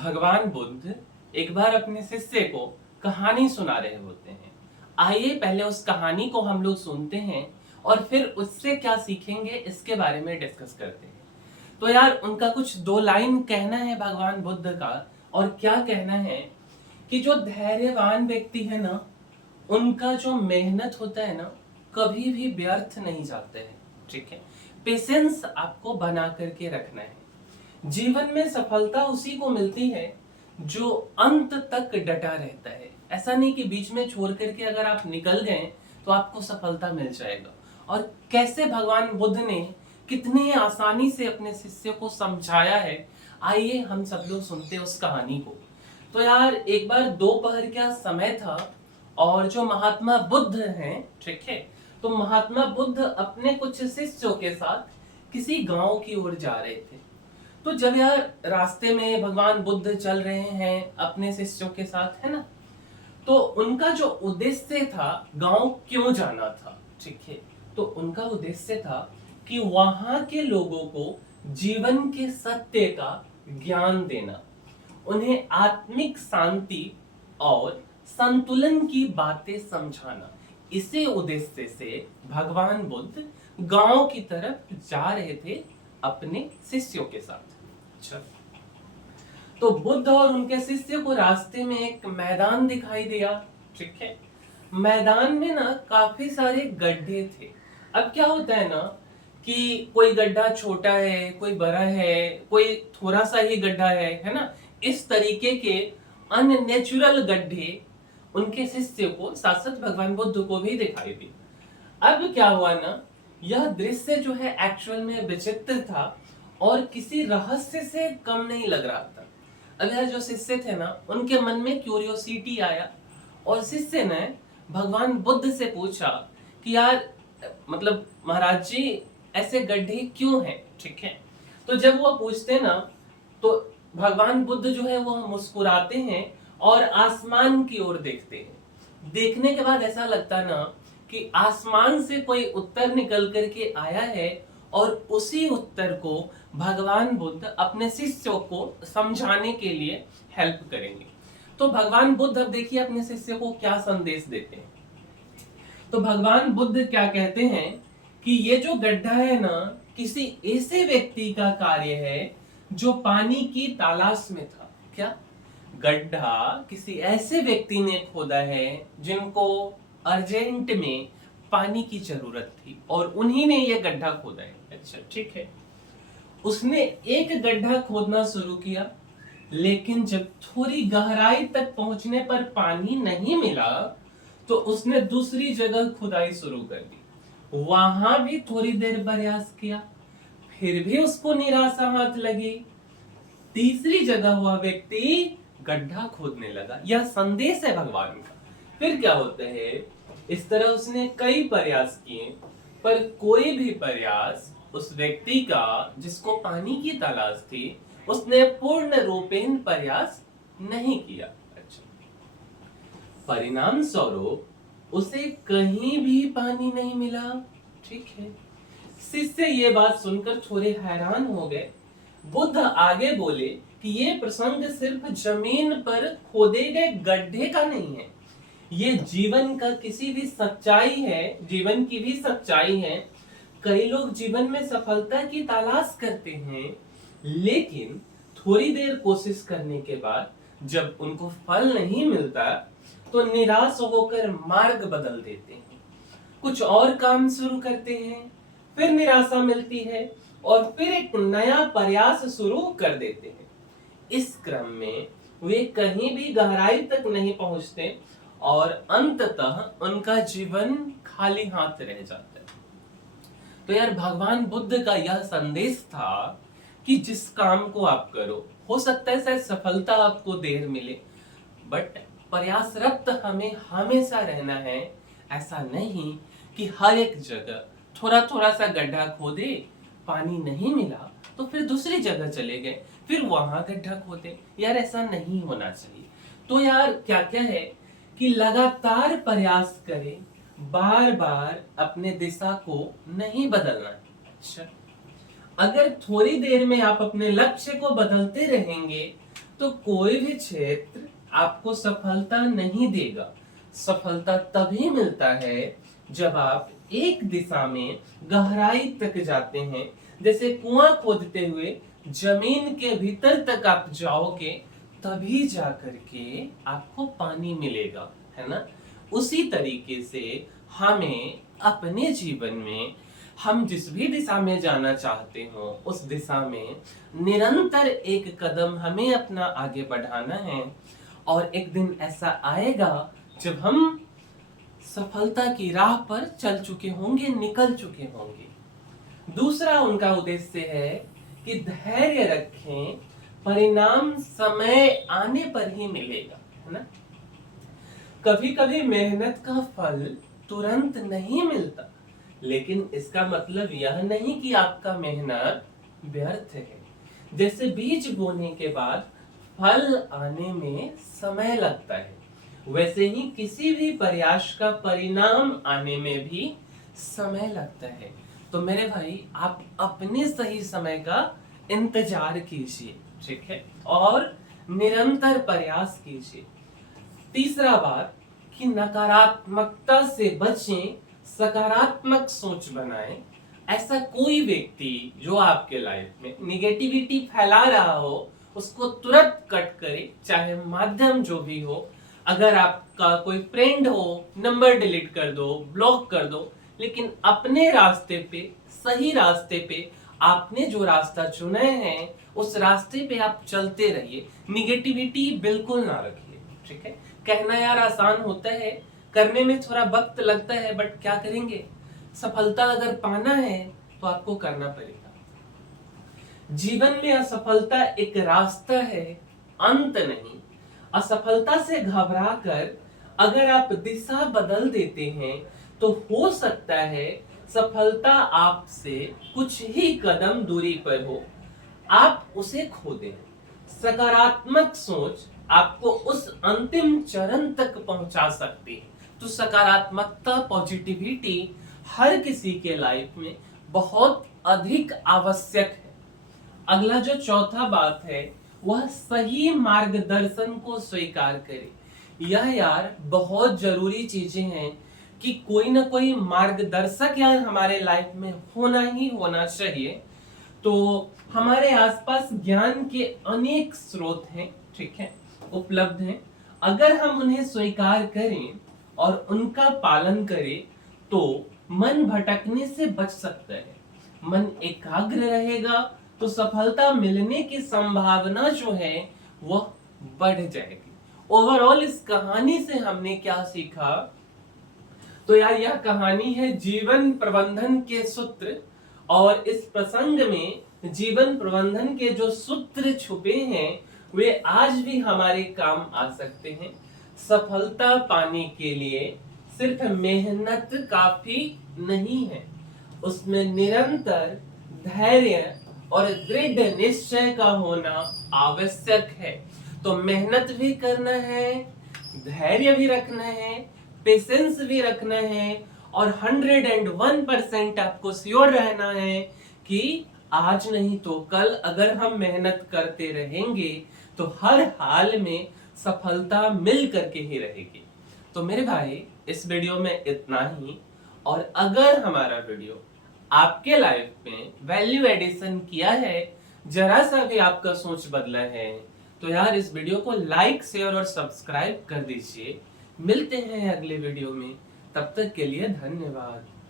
भगवान बुद्ध एक बार अपने शिष्य को कहानी सुना रहे होते हैं। आइए पहले उस कहानी को हम लोग सुनते हैं और फिर उससे क्या सीखेंगे इसके बारे में डिस्कस करते हैं। तो यार उनका कुछ दो लाइन कहना है भगवान बुद्ध का। और क्या कहना है कि जो धैर्यवान व्यक्ति है ना, उनका जो मेहनत होता है ना, कभी भी व्यर्थ नहीं जाते हैं। ठीक है, पेशेंस आपको बना करके रखना है। जीवन में सफलता उसी को मिलती है जो अंत तक डटा रहता है। ऐसा नहीं कि बीच में छोड़ करके अगर आप निकल गए तो आपको सफलता मिल जाएगा। और कैसे भगवान बुद्ध ने कितने आसानी से अपने शिष्य को समझाया है, आइए हम सब लोग सुनते उस कहानी को। तो यार एक बार दोपहर का समय था और जो महात्मा बुद्ध हैं, ठीक है, तो महात्मा बुद्ध अपने कुछ शिष्यों के साथ किसी गांव की ओर जा रहे थे। तो जब यार रास्ते में भगवान बुद्ध चल रहे हैं अपने शिष्यों के साथ, है ना, तो उनका जो उद्देश्य था, गांव क्यों जाना था, ठीक है, तो उनका उद्देश्य था कि वहां के लोगों को जीवन के सत्य का ज्ञान देना, उन्हें आत्मिक शांति और संतुलन की बातें समझाना। इसी उद्देश्य से भगवान बुद्ध गांव की तरफ जा रहे थे अपने शिष्यों के साथ। अच्छा, तो बुद्ध और उनके शिष्य को रास्ते में एक मैदान दिखाई दिया। ठीक है, मैदान में ना काफी सारे गड्ढे थे। अब क्या होता है ना कि कोई गड्ढा छोटा है, कोई बड़ा है, कोई थोड़ा सा ही गड्ढा है ना, इस तरीके के अननेचुरल गड्ढे उनके शिष्य को, साथ साथ भगवान बुद्ध को भी दिखाई दी। अब क्या हुआ ना, यह दृश्य जो है एक्चुअल में विचित्र था और किसी रहस्य से कम नहीं लग रहा था। अब यार जो शिष्य थे ना, उनके मन में क्यूरियोसिटी आया और शिष्य ने भगवान बुद्ध से पूछा कि यार मतलब महाराज जी ऐसे गड्ढे क्यों हैं। ठीक है, तो जब वो पूछते ना तो भगवान बुद्ध जो है वो मुस्कुराते हैं और आसमान की ओर देखते हैं। देखने के बाद ऐसा लगता ना कि आसमान से कोई उत्तर निकल करके आया है और उसी उत्तर को भगवान बुद्ध अपने शिष्यों को समझाने के लिए हेल्प करेंगे। तो भगवान बुद्ध अब देखिए अपने शिष्य को क्या संदेश देते हैं। तो भगवान बुद्ध क्या कहते हैं कि ये जो गड्ढा है ना, किसी ऐसे व्यक्ति का कार्य है जो पानी की तलाश में था। क्या? गड्ढा किसी ऐसे व्यक्ति ने खोदा है जिनको अर्जेंट में पानी की जरूरत थी और उन्हीं ने ये गड्ढा खोदा है। अच्छा ठीक है, उसने एक गड्ढा खोदना शुरू किया, लेकिन जब थोड़ी गहराई तक पहुंचने पर पानी नहीं मिला तो उसने दूसरी जगह खुदाई शुरू कर दी। वहां भी थोड़ी देर प्रयास किया, फिर भी उसको निराशा हाथ लगी। तीसरी जगह वह व्यक्ति गड्ढा खोदने लगा। यह संदेश है भगवान का। फिर क्या होता है, इस तरह उसने कई प्रयास किए पर कोई भी प्रयास उस व्यक्ति का जिसको पानी की तलाश थी, उसने पूर्ण रूपेण प्रयास नहीं किया। अच्छा, परिणाम स्वरूप उसे कहीं भी पानी नहीं मिला। ठीक है, शिष्य ये बात सुनकर थोड़े हैरान हो गए। बुद्ध आगे बोले कि ये प्रसंग सिर्फ जमीन पर खोदे गए गड्ढे का नहीं है, ये जीवन का किसी भी सच्चाई है, जीवन की भी सच्चाई है। कई लोग जीवन में सफलता की तलाश करते हैं, लेकिन थोड़ी देर कोशिश करने के बाद जब उनको फल नहीं मिलता तो निराश होकर मार्ग बदल देते हैं, कुछ और काम शुरू करते हैं, फिर निराशा मिलती है और फिर एक नया प्रयास शुरू कर देते हैं। इस क्रम में वे कहीं भी गहराई तक नहीं पहुंचते और अंततः उनका जीवन खाली हाथ रह जाता है। तो यार भगवान बुद्ध का यह संदेश था कि जिस काम को आप करो, हो सकता है शायद सफलता आपको देर मिले, बट प्रयासरत हमें हमेशा रहना है। ऐसा नहीं कि हर एक जगह थोड़ा थोड़ा सा गड्ढा खोदे, पानी नहीं मिला तो फिर दूसरी जगह चले गए, फिर वहां गड्ढा खोदे। यार ऐसा नहीं होना चाहिए। तो यार क्या क्या है कि लगातार प्रयास करें, बार बार अपने दिशा को नहीं बदलना। अच्छा, अगर थोड़ी देर में आप अपने लक्ष्य को बदलते रहेंगे तो कोई भी क्षेत्र आपको सफलता नहीं देगा। सफलता तभी मिलता है जब आप एक दिशा में गहराई तक जाते हैं। जैसे कुआं खोदते हुए जमीन के भीतर तक आप जाओगे, तभी जाकर के आपको पानी मिलेगा, है ना। उसी तरीके से हमें अपने जीवन में हम जिस भी दिशा में जाना चाहते हो उस दिशा में निरंतर एक कदम हमें अपना आगे बढ़ाना है। और एक दिन ऐसा आएगा जब हम सफलता की राह पर चल चुके होंगे, निकल चुके होंगे। दूसरा उनका उद्देश्य है कि धैर्य रखें, परिणाम समय आने पर ही मिलेगा, है ना। कभी कभी मेहनत का फल तुरंत नहीं मिलता, लेकिन इसका मतलब यह नहीं कि आपका मेहनत व्यर्थ है। जैसे बीज बोने के बाद फल आने में समय लगता है, वैसे ही किसी भी प्रयास का परिणाम आने में भी समय लगता है। तो मेरे भाई, आप अपने सही समय का इंतजार कीजिए, ठीक है, और निरंतर प्रयास कीजिए। तीसरा बात कि नकारात्मकता से बचें, सकारात्मक सोच बनाएं। ऐसा कोई व्यक्ति जो आपके लाइफ में निगेटिविटी फैला रहा हो, उसको तुरंत कट करें, चाहे माध्यम जो भी हो। अगर आपका कोई फ्रेंड हो, नंबर डिलीट कर दो, ब्लॉक कर दो, लेकिन अपने रास्ते पे, सही रास्ते पे, आपने जो रास्ता चुना है उस रास्ते पे आप चलते रहिए। निगेटिविटी बिल्कुल ना रखिए, ठीक है। कहना यार आसान होता है, करने में थोड़ा वक्त लगता है, बट क्या करेंगे, सफलता अगर पाना है तो आपको करना पड़ेगा। जीवन में असफलता एक रास्ता है, अंत नहीं। असफलता से घबराकर अगर आप दिशा बदल देते हैं तो हो सकता है सफलता आपसे कुछ ही कदम दूरी पर हो, आप उसे खो दें। सकारात्मक सोच आपको उस अंतिम चरण तक पहुंचा सकती है। तो सकारात्मकता, पॉजिटिविटी हर किसी के लाइफ में बहुत अधिक आवश्यक है। अगला जो चौथा बात है वह सही मार्गदर्शन को स्वीकार करें। यह यार बहुत जरूरी चीजें हैं कि कोई ना कोई मार्गदर्शक यार हमारे लाइफ में होना ही होना चाहिए। तो हमारे आसपास ज्ञान के अनेक स्रोत हैं, ठीक है, उपलब्ध हैं। अगर हम उन्हें स्वीकार करें और उनका पालन करें तो मन भटकने से बच सकता है। मन एकाग्र रहेगा तो सफलता मिलने की संभावना जो है वह बढ़ जाएगी। ओवरऑल इस कहानी से हमने क्या सीखा, तो यार यह कहानी है जीवन प्रबंधन के सूत्र। और इस प्रसंग में जीवन प्रबंधन के जो सूत्र छुपे हैं वे आज भी हमारे काम आ सकते हैं। सफलता पाने के लिए सिर्फ मेहनत काफी नहीं है, उसमें निरंतर धैर्य और दृढ़ निश्चय का होना आवश्यक है। तो मेहनत भी करना है, धैर्य भी रखना है, पेशेंस भी रखना है, और 101% आपको श्योर रहना है कि आज नहीं तो कल अगर हम मेहनत करते रहेंगे तो हर हाल में सफलता मिल करके ही रहेगी। तो मेरे भाई, इस वीडियो में इतना ही। और अगर हमारा वीडियो आपके लाइफ में वैल्यू एडिशन किया है, जरा सा भी आपका सोच बदला है, तो यार इस वीडियो को लाइक, शेयर और सब्सक्राइब कर दीजिए। मिलते हैं अगले वीडियो में, तब तक के लिए धन्यवाद।